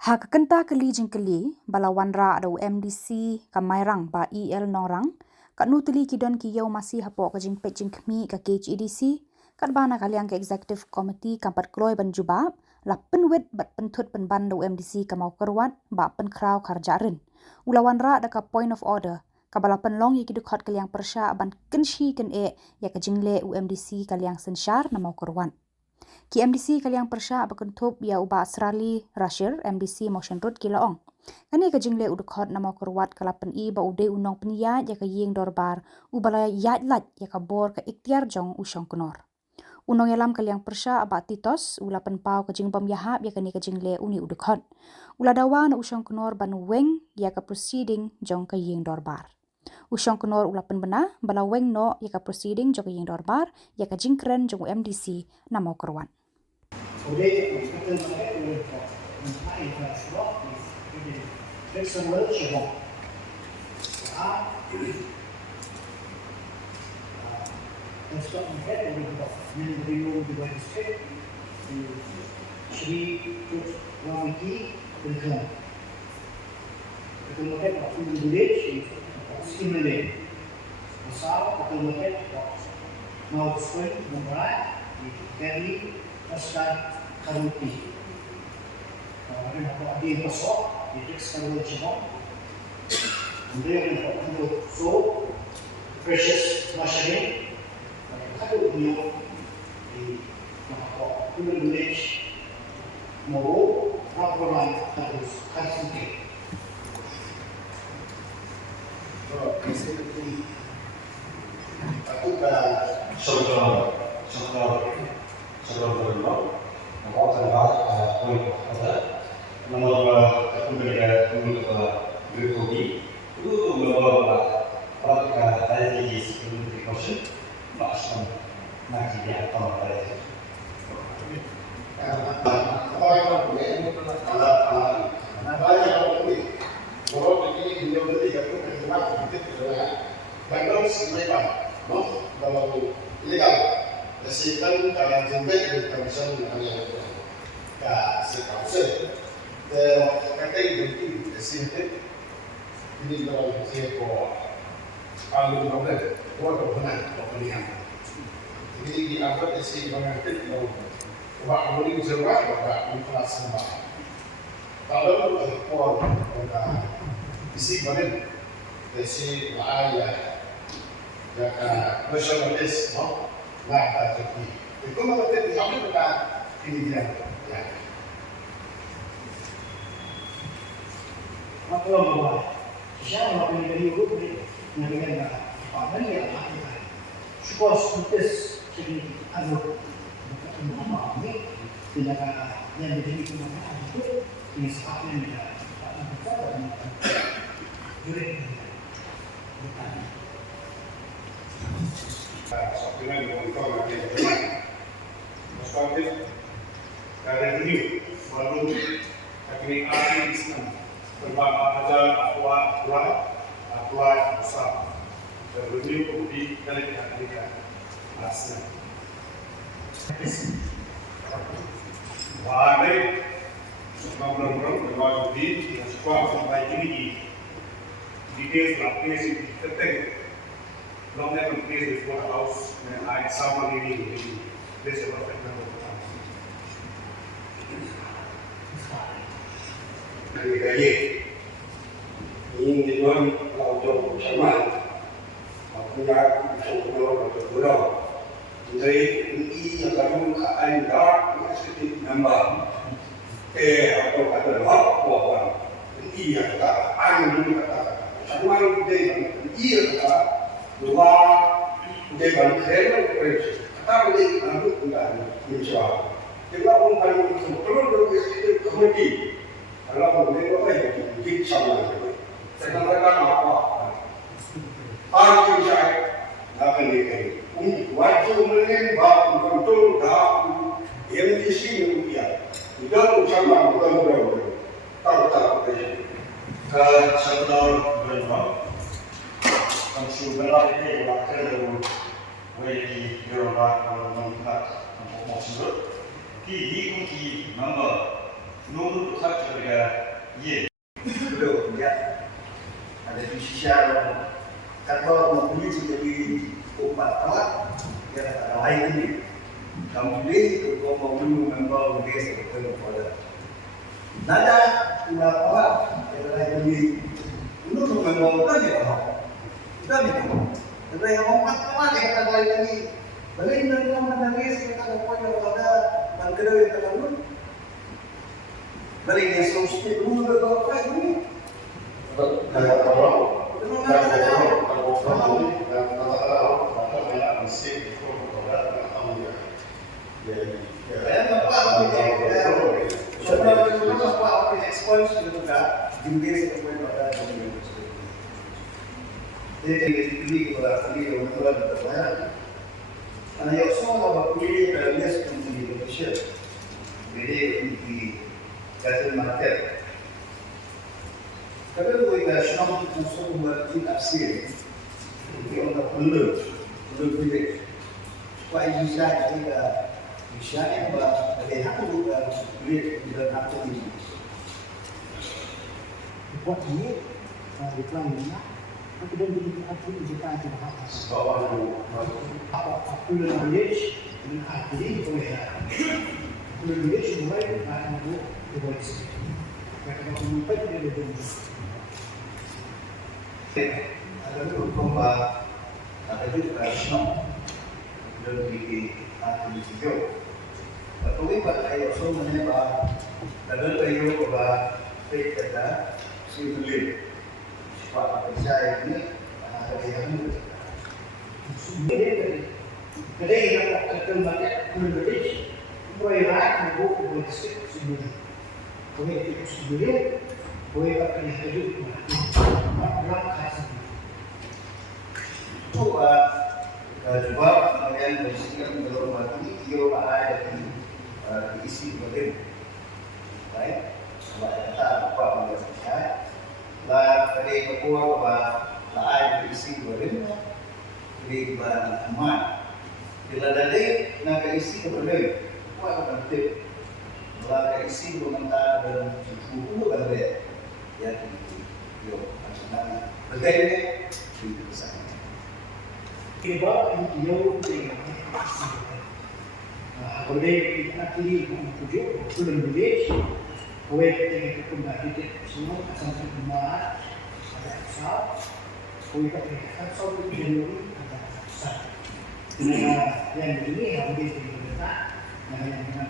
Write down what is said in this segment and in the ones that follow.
Hakakenta keli jingkeli balawan ra ada MDC kamairang ba EL norang kat nutili kidon kiyau masih hapo ka jingpet jingkmi ka KHEDC kat bana kaliang ke executive committee kampat kloy ban jubab la penwet bat pentut penban da MDC kamau kerwat ba penkrau karjarin ulawan ra da ka point of order kabala penlong yi kidukot kaliang persya ban kenshi ken ya ka jingle UMDC kaliang sensyar na mau kerwan Ki MDC kaliang persya berkentup ya uba Australi Rashir MDC motion road kilaong. Kani ka jingle udukot na mau kerwat kalapan i ba ude unong peniyat ya ka ying dorbar ubala yat lat ya ka bor ka ikhtiar jong usyong kunor. Unong yalam kaliang persya aba titos ula penpau ka jingbam yahap ya kani ka jingle uni udukot. Ula dawa na usyong kunor ban weng ya ka proceeding jong ka ying dorbar. Usyong kunor ula penbena bala weng no ya ka proceeding jong ka ying dorbar ya ka jingkren jong MDC na mau kerwat. Today, kita melihat mengenai transport di flexible coba. Transport melihat dari minimum di bawah state di Sri Ramiki berjalan. Kita melihat waktu di village stimulate. Asal kita melihat mau sekolah memberat di Delhi pasca karuti. Ada apa di masuk di tekstil coba. Kemudian untuk so precious machine. Kalau dia di apa village mau laporan harus mungkin. Aku kan sebelum berlalu, aku adalah poin pada nomor kemudian untuk berikutnya itu membawa praktik tadi sebelum dikosong masuk nanti dia akan berlalu. Apa yang kalau begini dia beli aku kenapa begitu bandung sebenarnya kalau ilegal Residen kalian jemput di kawasan yang ya sekausen. Kata itu residen ini kalau siapa kalau nomor dua benar pembelian. Jadi diangkat isi mengerti kalau wah boleh disewa pada inflasi sama. Kalau ekspor pada isi balik isi laaya ya kan nasionalis, no? Nah, itu mengerti kami bukan ini dia. Ya. Apa yang membuat? Siapa yang menjadi guru ini? Yang dengan apa yang ada? Suppose this jadi anu nama ini tidak yang menjadi kemana itu ini sepatutnya tidak ada juri bukan. Soalnya monitor nanti bagaimana? Soalnya dari review baru teknik ahli Islam berbagai ada aqua besar dan review di dari teknik Islam. Wahai sebelum berwajib di sekolah sampai ini details lapis itu long never placed before the house when I had someone living in this perfect number of times. Dari gaya ini tuan kalau bersama punya usaha bergurau. Jadi ini yang kami anda sedikit nambah atau kata lawan ini yang kata anu kata sama dia iya kata luar dia bangkit terus kata dia anu enggak menjawab kita orang itu perlu dari komiti kalau boleh apa ya kita sama sedang mereka apa hari saya akan dikait wajib mereka betul yang di sini dia tidak sama bukan tahu sebelum berlalu Consumer ini waktu wajib diorang menggunakan maksud di number 너무 사람들이가 예. Belum, ya. Ada sosial kalau mempunyai jadi umat awak yang ada lain ini. Kamu pilih kalau mau membawa besi ke pada. Nada umat awak yang lain ini. Untuk membawa kan ya awak. Kita ni. Ada yang umat awak yang ada lain ini. Balik dari mana besi kita pokoknya ada dan kedua yang terlalu. Balik yang sosial dulu berapa ini. Tapi kalau kita senang untuk membuat tafsir, kita perlu pilih. Supaya bisa kita bisa yang bagi aku pilih dan aku ini. Buat ini di pelannya, tapi dan jadi aku jika ada hal apa knowledge dan hati boleh. Knowledge mulai dari boleh. Mereka menumpai dia lebih. Ada juga ada juga senang lebih hati hijau. Tapi pada ayat soalnya ada ayat bahwa kita simulasi sebab saya ini ada yang jadi yang terkembangnya menjadi proyek untuk berhasil simulasi. Boleh itu sendiri, boleh pakai hidup, maklum kasih. Itu juga kemudian berisikan berhormati dia ada di isi bagian, baik. Kalau kata apa mengerjakan, lah pada ketua bahwa ada di isi bagian, di bahan aman. Bila dari nak isi kemudian, apa penting? Kalau isi komentar dan buku ada ya itu macam berbeda itu besar. Kita yang dengan boleh kita pilih tujuh belum boleh boleh kita kembali semua sampai Maret ada besar boleh kita sampai Januari ada besar. Yang ini harus kita yang dengan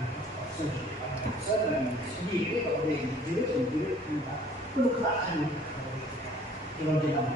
dan sendiri kalau dia sendiri perlu keahlian kalau jangan